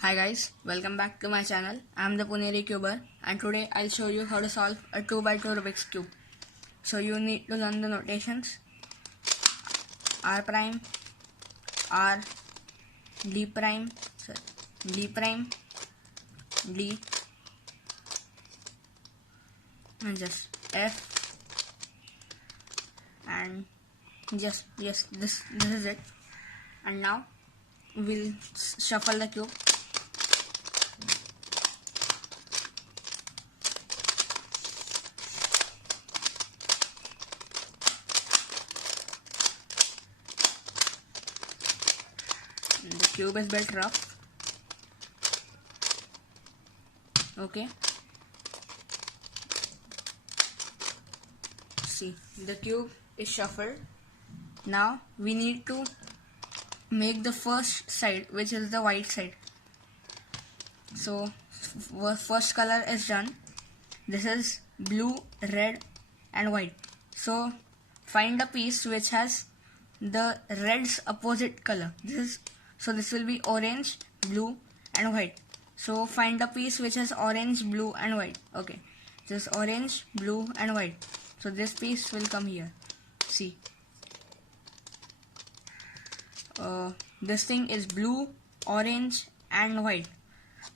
Hi guys, welcome back to my channel. I am the Puneri Cuber and today I'll show you how to solve a 2x2 Rubik's Cube. So you need to learn the notations R prime, R, D prime, D prime, D and just F and this is it. And now we'll shuffle the cube. The cube is bit rough. Okay. See, the cube is shuffled. Now we need to make the first side, which is the white side. So first color is done. This is blue, red and white. So find a piece which has the red's opposite color. This will be orange, blue and white. So find a piece which has orange, blue and white. Okay, this orange, blue and white. So this piece will come here. See, this thing is blue, orange and white.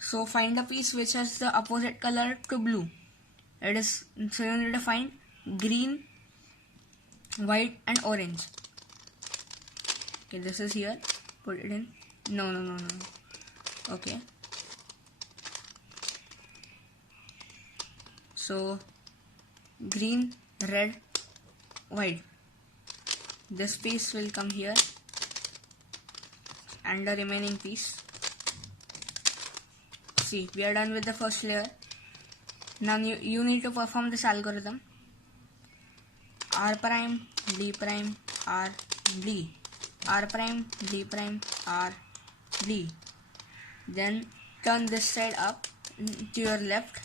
So find a piece which has the opposite color to blue. So you need to find green, white and orange. Okay, this is here. Put it in. No. Okay. So green, red, white. This piece will come here and the remaining piece. See, we are done with the first layer. Now you need to perform this algorithm. R prime, D prime, R, D. R prime, D prime, R, D. Then turn this side up to your left.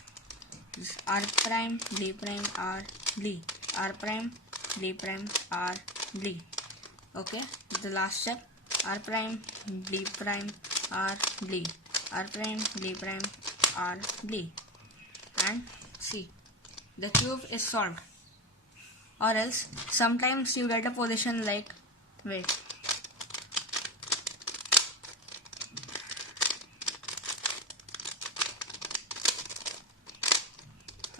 R prime, D prime, R, D. R prime, D prime, R, D. Okay, the last step. R prime, D prime, R, D. R prime, D prime, R, D. And see, the cube is solved. Or else, sometimes you get a position like, wait.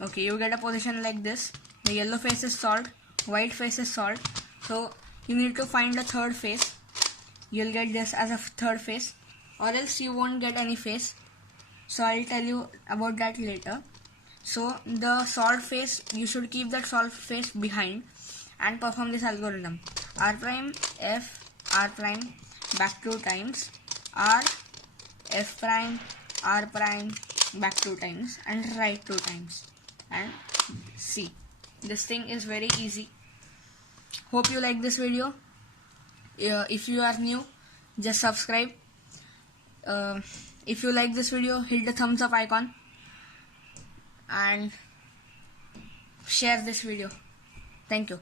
Okay, you get a position like this. The yellow face is solved, white face is solved. So you need to find a third face. You'll get this as a third face, or else you won't get any face. So I'll tell you about that later. So the solved face, you should keep that solved face behind and perform this algorithm. R prime, F, R prime, back 2 times, R, F prime, R prime, back 2 times and right 2 times. And see, this thing is very easy. Hope you like this video. If you are new, just subscribe. If you like this video, hit the thumbs up icon and share this video. Thank you.